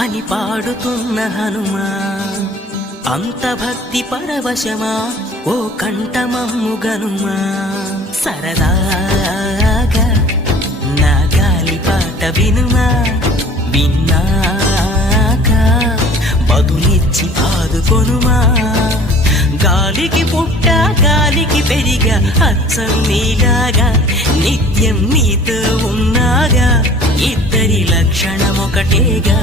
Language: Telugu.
అని పాడుతున్న హనుమా. అంత భక్తి పరవశమా ఓ కంఠమమ్ము గనుమా. సరదాగా నా గాలి పాట వినుమా, విన్నాక బదులిచ్చి ఆదుకొనుమా. గాలికి పుట్ట గాలికి పెరిగా అచ్చం నీలాగా, నిత్యం నీతో ఉన్నాగా, ఇద్దరి లక్షణమొకటేగా.